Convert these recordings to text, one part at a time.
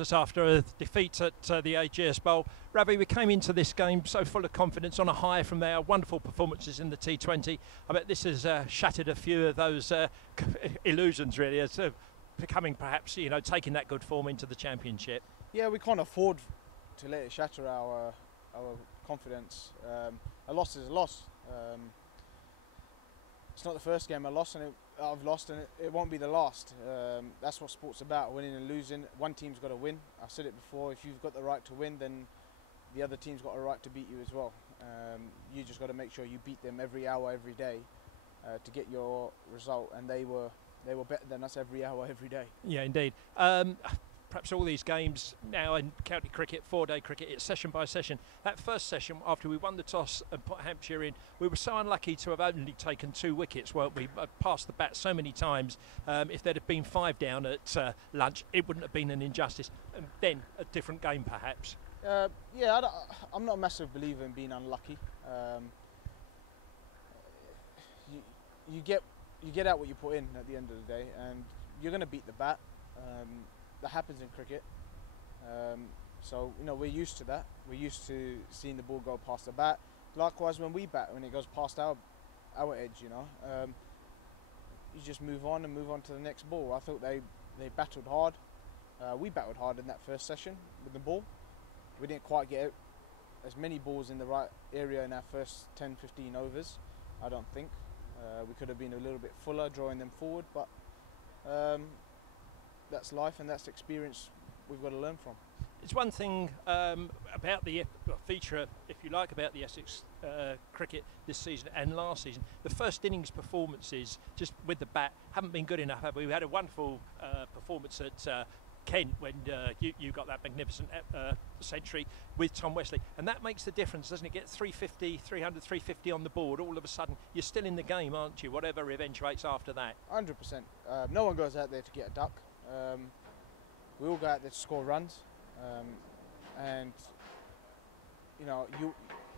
Us after a defeat at the AGS Bowl. Ravi, we came into this game so full of confidence, on a high from there, wonderful performances in the T20. I bet this has shattered a few of those illusions really, as becoming perhaps, taking that good form into the championship. Yeah, we can't afford to let it shatter our confidence. A loss is a loss. It's not the first game I've lost, and it won't be the last. That's what sport's about, winning and losing. One team's got to win. I've said it before, if you've got the right to win, then the other team's got a right to beat you as well. You just got to make sure you beat them every hour, every day to get your result, and they were better than us every hour, every day. Yeah, indeed. Perhaps all these games now in county cricket, 4-day cricket, it's session by session. That first session, after we won the toss and put Hampshire in, we were so unlucky to have only taken 2 wickets. Well, we passed the bat so many times. If there'd have been 5 down at lunch, it wouldn't have been an injustice. And then a different game, perhaps. Yeah, I'm not a massive believer in being unlucky. You get out what you put in at the end of the day, and you're going to beat the bat. That happens in cricket, so we're used to that. We're used to seeing the ball go past the bat. Likewise, when we bat, when it goes past our edge, you just move on to the next ball. I thought they battled hard. We battled hard in that first session with the ball. We didn't quite get as many balls in the right area in our first 10-15 overs. I don't think we could have been a little bit fuller, drawing them forward, but. That's life, and that's the experience we've got to learn from. It's one thing about the feature, if you like, about the Essex cricket this season and last season. The first innings performances, just with the bat, haven't been good enough, have we? We had a wonderful performance at Kent when you got that magnificent century with Tom Wesley, and that makes the difference, doesn't it? Get 350, 300, 350 on the board, all of a sudden you're still in the game, aren't you, whatever eventuates after that. 100%. No one goes out there to get a duck. We all go out there to score runs, and you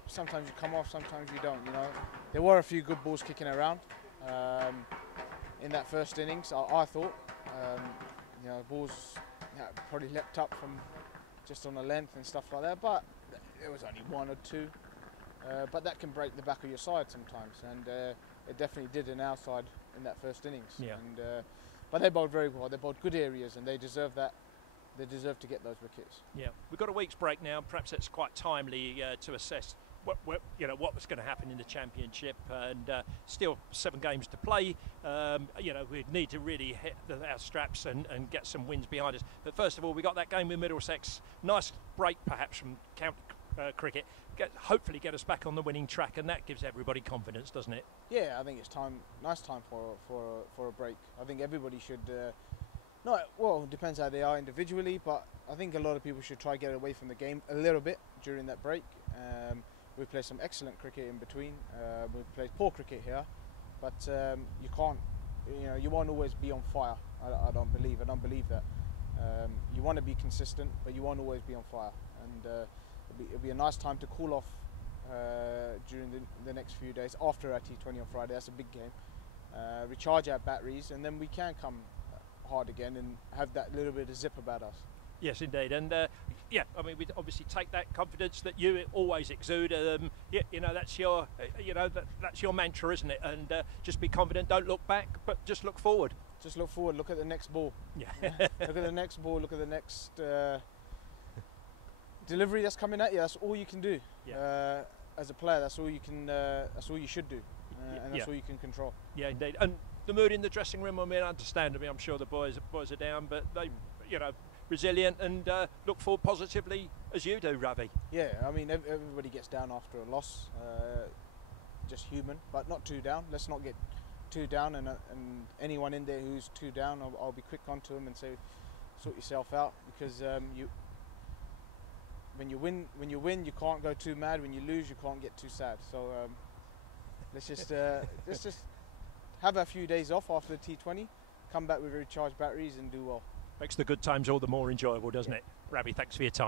sometimes you come off, sometimes you don't. There were a few good balls kicking around in that first innings. I thought balls probably leapt up from just on the length and stuff like that, but it was only 1 or 2. But that can break the back of your side sometimes, and it definitely did in our side in that first innings. Yeah. And, but they bowled very well. They bowled good areas, and they deserve that. They deserve to get those wickets. Yeah, we've got a week's break now. Perhaps it's quite timely to assess what was going to happen in the championship, and still 7 games to play. We need to really hit our straps and get some wins behind us. But first of all, we got that game with Middlesex. Nice break, perhaps, from county cricket. Hopefully get us back on the winning track, and that gives everybody confidence, doesn't it? Yeah, I think it's time. Nice time for a break. I think everybody should. It depends how they are individually, but I think a lot of people should try to get away from the game a little bit during that break. We played some excellent cricket in between. We played poor cricket here, but you can't. You won't always be on fire. I don't believe that. You want to be consistent, but you won't always be on fire. And it'll be a nice time to cool off during the next few days after our T20 on Friday. That's a big game. Recharge our batteries, and then we can come hard again and have that little bit of zip about us. Yes, indeed. And we obviously take that confidence that you always exude. That's your that's your mantra, isn't it? And just be confident. Don't look back, but just look forward. Just look forward. Look at the next ball. Yeah. Look at the next ball. Look at the next delivery that's coming at you. That's all you can do. Yeah. As a player, that's all you can. That's all you should do, and that's all you can control. Yeah, indeed. And the mood in the dressing room. Understandably, I'm sure the boys are down, but they, resilient and look forward positively as you do, Ravi. Yeah, everybody gets down after a loss. Just human, but not too down. Let's not get too down, and anyone in there who's too down, I'll be quick onto them and say, sort yourself out, because when you win, you can't go too mad. When you lose, you can't get too sad. So let's just have a few days off after the T20, come back with recharged batteries and do well. Makes the good times all the more enjoyable, doesn't it? Ravi, thanks for your time.